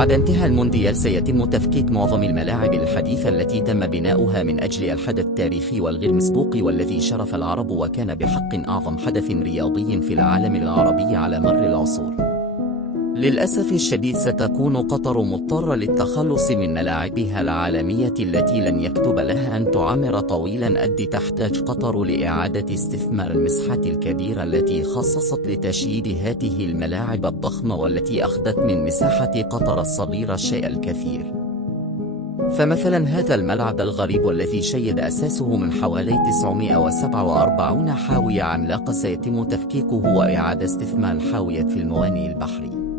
بعد انتهاء المونديال سيتم تفكيك معظم الملاعب الحديثة التي تم بناؤها من أجل الحدث التاريخي والغير مسبوق والذي شرف العرب وكان بحق أعظم حدث رياضي في العالم العربي على مر العصور. للأسف الشديد ستكون قطر مضطرة للتخلص من ملاعبها العالمية التي لن يكتب لها أن تعمر طويلا قد تحتاج قطر لإعادة استثمار المساحات الكبيرة التي خصصت لتشييد هذه الملاعب الضخمة والتي أخذت من مساحة قطر الصغيرة الشيء الكثير. فمثلا هذا الملعب الغريب والذي شيد أساسه من حوالي 947 حاوية عملاقة سيتم تفكيكه وإعادة استثمار الحاوية في الموانئ البحرية.